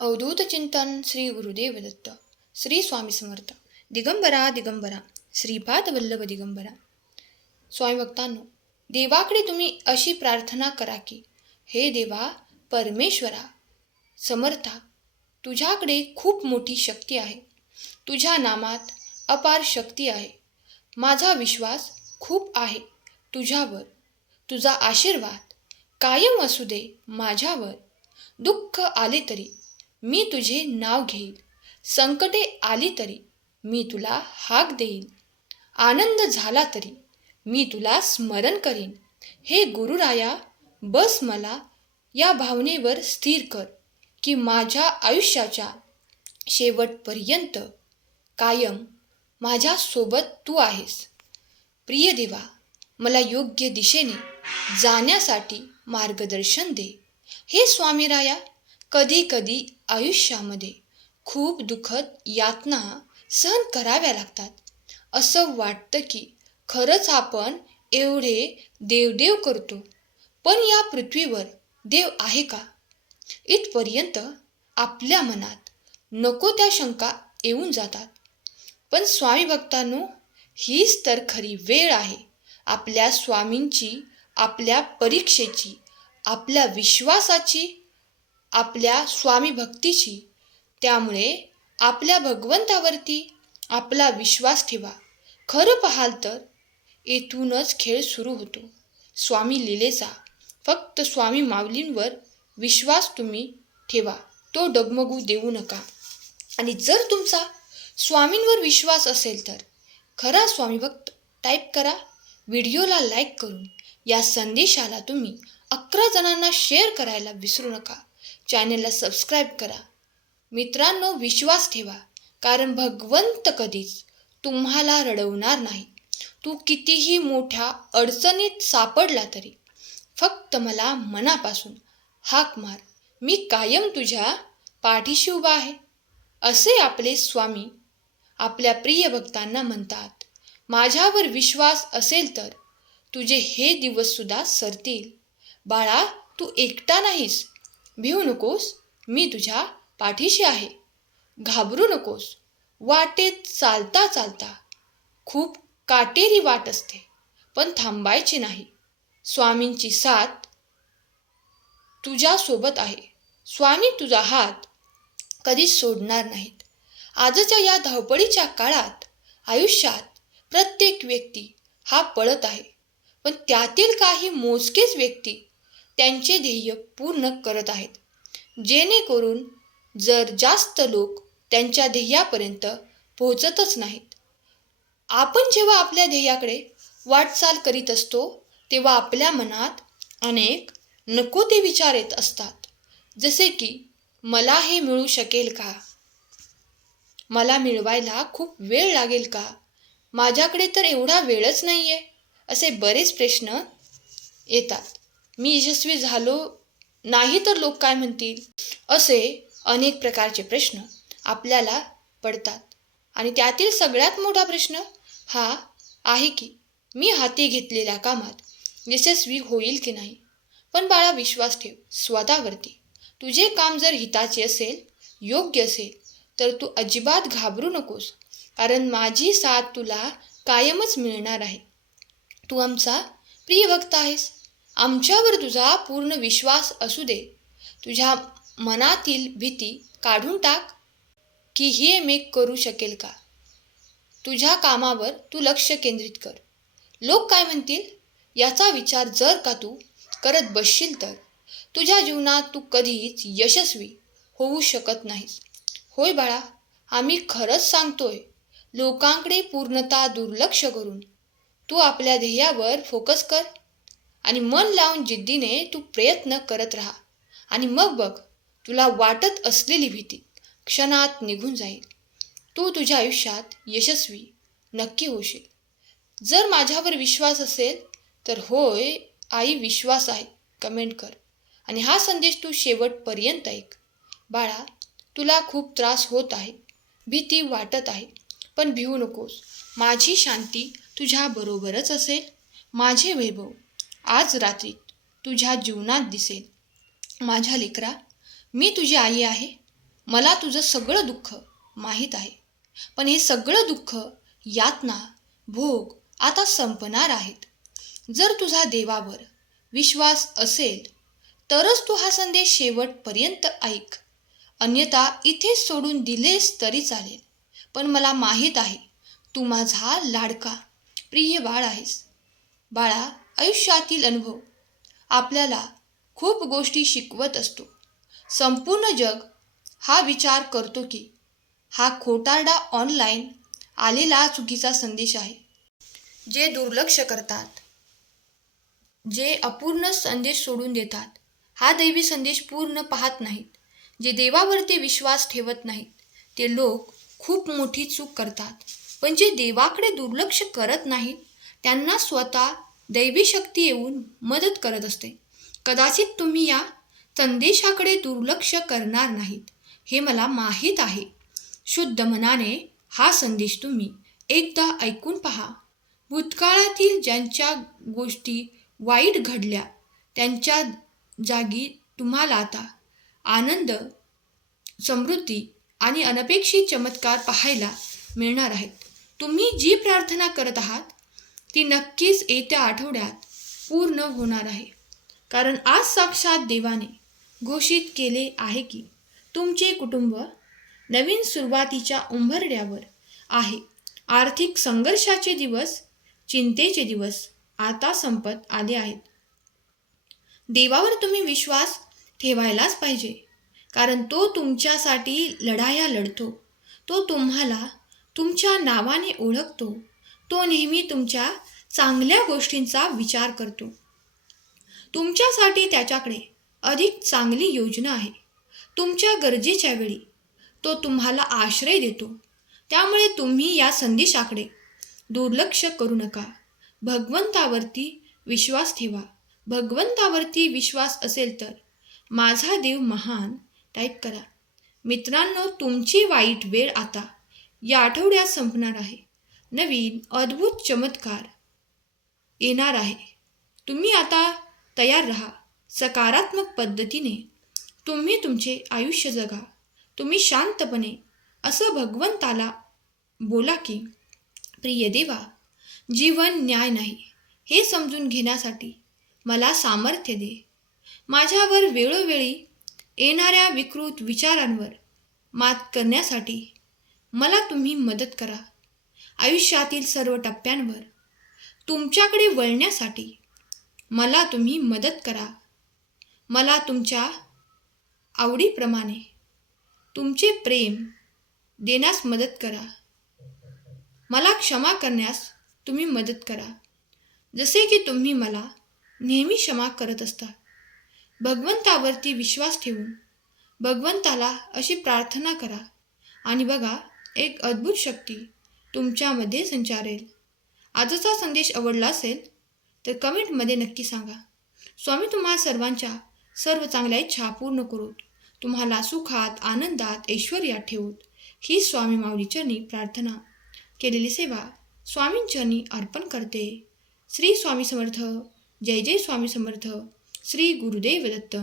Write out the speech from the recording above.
अवधूत चिंतन श्री गुरुदेव दत्त. श्री स्वामी समर्थ. दिगंबरा दिगंबरा श्रीपाद वल्लभ दिगंबरा. स्वामी भक्तांनो, देवाकडे तुम्ही अशी प्रार्थना करा की, हे देवा परमेश्वरा समर्था, तुझ्याकडे खूप मोठी शक्ती आहे. तुझ्या नामात अपार शक्ती आहे. माझा विश्वास खूप आहे तुझ्यावर. तुझा आशीर्वाद कायम असू दे माझ्यावर. दुःख आले तरी मी तुझे नाव घेईल. संकटे आली तरी मी तुला हाक देईन. आनंद झाला तरी मी तुला स्मरण करीन. हे गुरुराया, बस मला या भावनेवर स्थिर कर की माझ्या आयुष्याच्या शेवटपर्यंत कायम माझ्या सोबत तू आहेस. प्रिय देवा, मला योग्य दिशेने जाण्यासाठी मार्गदर्शन दे. हे स्वामीराया, कधी कधी आयुष्यामध्ये खूप दुःखद यातना सहन कराव्या लागतात. असं वाटतं की खरंच आपण एवढे देवदेव करतो, पण या पृथ्वीवर देव आहे का? इथपर्यंत आपल्या मनात नको त्या शंका येऊन जातात. पण स्वामी भक्तांनो, हीच तर खरी वेळ आहे आपल्या स्वामींची, आपल्या परीक्षेची, आपल्या विश्वासाची, आपल्या स्वामी भक्तीची. त्यामुळे आपल्या भगवंतावरती आपला विश्वास ठेवा. खरं पाहाल तर येथूनच खेळ सुरू होतो स्वामी लीलेचा. फक्त स्वामी माऊलींवर विश्वास तुम्ही ठेवा, तो डगमगू देऊ नका. आणि जर तुमचा स्वामींवर विश्वास असेल तर खरा स्वामी भक्त टाईप करा. व्हिडिओला लाईक करून या संदेशाला तुम्ही 11 जणांना शेअर करायला विसरू नका. चॅनलला सबस्क्राईब करा. मित्रांनो, विश्वास ठेवा, कारण भगवंत कधीच तुम्हाला रडवणार नाही. तू कितीही मोठ्या अडचणीत सापडला तरी फक्त मला मनापासून हाक मार, मी कायम तुझ्या पाठीशी उभा आहे, असे आपले स्वामी आपल्या प्रिय भक्तांना म्हणतात. माझ्यावर विश्वास असेल तर तुझे हे दिवससुद्धा सरतील. बाळा, तू एकटा नाहीस. भिवू नकोस, मी तुझ्या पाठीशी आहे. घाबरू नकोस. वाटेत चालता चालता खूप काटेरी वाट असते, पण थांबायची नाही. स्वामींची साथ तुझ्यासोबत आहे. स्वामी तुझा हात कधीच सोडणार नाहीत. आजच्या या धावपळीच्या काळात आयुष्यात प्रत्येक व्यक्ती हा पळत आहे, पण त्यातील काही मोजकेच व्यक्ती त्यांचे ध्येय पूर्ण करत आहेत. जेणेकरून जर जास्त लोक त्यांच्या ध्येयापर्यंत पोहोचतच नाहीत. आपण जेव्हा आपल्या ध्येयाकडे वाटचाल करीत असतो तेव्हा आपल्या मनात अनेक नको ते विचार येत असतात. जसे की, मला हे मिळू शकेल का? मला मिळवायला खूप वेळ लागेल का? माझ्याकडे तर एवढा वेळच नाही आहे. असे बरेच प्रश्न येतात. मी यशस्वी झालो नाही तर लोक काय म्हणतील? असे अनेक प्रकारचे प्रश्न आपल्याला पडतात. आणि त्यातील सगळ्यात मोठा प्रश्न हा आहे की, मी हाती घेतलेल्या कामात यशस्वी होईल की नाही? पण बाळा, विश्वास ठेव स्वतःवरती. तुझे काम जर हिताचे असेल, योग्य असेल, तर तू अजिबात घाबरू नकोस, कारण माझी साथ तुला कायमच मिळणार आहे. तू आमचा प्रिय भक्त आहेस. आमच्यावर तुझा पूर्ण विश्वास असू दे. तुझ्या मनातील भीती काढून टाक की हे मी करू शकेल का? तुझ्या कामावर तू लक्ष केंद्रित कर. लोक काय म्हणतील याचा विचार जर का तू करत बसशील तर तुझ्या जीवनात तू कधीच यशस्वी होऊ शकत नाहीस. होय बाळा, आम्ही खरंच सांगतोय. लोकांकडे पूर्णतः दुर्लक्ष करून तू आपल्या ध्येयावर फोकस कर आणि मन लावून जिद्दीने तू प्रयत्न करत राहा. आणि मग बघ, तुला वाटत असलेली भीती क्षणात निघून जाईल. तू तुझ्या आयुष्यात यशस्वी नक्की होशील. जर माझ्यावर विश्वास असेल तर होय आई, विश्वास आहे कमेंट कर. आणि हा संदेश तू शेवटपर्यंत ऐक. बाळा, तुला खूप त्रास होत आहे, भीती वाटत आहे, पण भिवू नकोस. माझी शांती तुझ्याबरोबरच असेल. माझे वैभव आज रात्रीत तुझ्या जीवनात दिसेल. माझ्या लेकरा, मी तुझी आई आहे. मला तुझं सगळं दुःख माहीत आहे. पण हे सगळं दुःख, यातना, भोग आता संपणार आहेत. जर तुझा देवावर विश्वास असेल तरच तू हा संदेश शेवटपर्यंत ऐक. अन्यथा इथेच सोडून दिलेस तरी चालेल. पण मला माहीत आहे तू माझा लाडका प्रिय बाळ आहेस. बाळा, आयुष्यातील अनुभव आपल्याला खूप गोष्टी शिकवत असतो. संपूर्ण जग हा विचार करतो की हा खोटारडा ऑनलाईन आलेला चुकीचा संदेश आहे. जे दुर्लक्ष करतात, जे अपूर्ण संदेश सोडून देतात, हा दैवी संदेश पूर्ण पाहत नाहीत, जे देवावरती विश्वास ठेवत नाहीत, ते लोक खूप मोठी चूक करतात. पण जे देवाकडे दुर्लक्ष करत नाहीत त्यांना स्वतः दैवी शक्ती येऊन मदत करत असते. कदाचित तुम्ही या संदेशाकडे दुर्लक्ष करणार नाहीत हे मला माहीत आहे. शुद्ध मनाने हा संदेश तुम्ही एकदा ऐकून पहा. भूतकाळातील ज्यांच्या गोष्टी वाईट घडल्या त्यांच्या जागी तुम्हाला आता आनंद, समृद्धी आणि अनपेक्षित चमत्कार पाहायला मिळणार आहेत. तुम्ही जी प्रार्थना करत आहात ती नक्कीच येत्या आठवड्यात पूर्ण होणार आहे. कारण आज साक्षात देवाने घोषित केले आहे की तुमचे कुटुंब नवीन सुरुवातीच्या उंबरड्यावर आहे. आर्थिक संघर्षाचे दिवस, चिंतेचे दिवस आता संपत आले आहेत. देवावर तुम्ही विश्वास ठेवायलाच पाहिजे, कारण तो तुमच्यासाठी लढाया लढतो. तो तुम्हाला तुमच्या नावाने ओळखतो. तो नेहमी तुमच्या चांगल्या गोष्टींचा विचार करतो. तुमच्यासाठी त्याच्याकडे अधिक चांगली योजना आहे. तुमच्या गरजेच्या वेळी तो तुम्हाला आश्रय देतो. त्यामुळे तुम्ही या संदेशाकडे दुर्लक्ष करू नका. भगवंतावरती विश्वास ठेवा. भगवंतावरती विश्वास असेल तर माझा देव महान टाईप करा. मित्रांनो, तुमची वाईट वेळ आता या आठवड्यात संपणार आहे. नवीन अद्भुत चमत्कार येणार आहे. तुम्ही आता तयार राहा. सकारात्मक पद्धतीने तुम्ही तुमचे आयुष्य जगा. तुम्ही शांतपणे असं भगवंताला बोला की, प्रिय देवा, जीवन न्याय नाही हे समजून घेण्यासाठी मला सामर्थ्य दे. माझ्यावर वेळोवेळी येणाऱ्या विकृत विचारांवर मात करण्यासाठी मला तुम्ही मदत करा. आयुष्यातील सर्व टप्प्यांवर तुमच्याकडे वळण्यासाठी मला तुम्ही मदत करा. मला तुमच्या आवडीप्रमाणे तुमचे प्रेम देण्यास मदत करा. मला क्षमा करण्यास तुम्ही मदत करा, जसे की तुम्ही मला नेहमी क्षमा करत असता. भगवंतावरती विश्वास ठेवून भगवंताला अशी प्रार्थना करा आणि बघा, एक अद्भुत शक्ती तुमच्यामध्ये संचारेल. आजचा संदेश आवडला असेल तर कमेंटमध्ये नक्की सांगा. स्वामी तुम्हा सर्वांच्या सर्व चांगल्या इच्छा पूर्ण करोत. तुम्हाला सुखात, आनंदात, ऐश्वर्यात ठेवोत. ही स्वामी माऊलीचरणी प्रार्थना केलेली सेवा स्वामींचरणी अर्पण करते. श्री स्वामी समर्थ. जय जय स्वामी समर्थ. श्री गुरुदेव दत्त.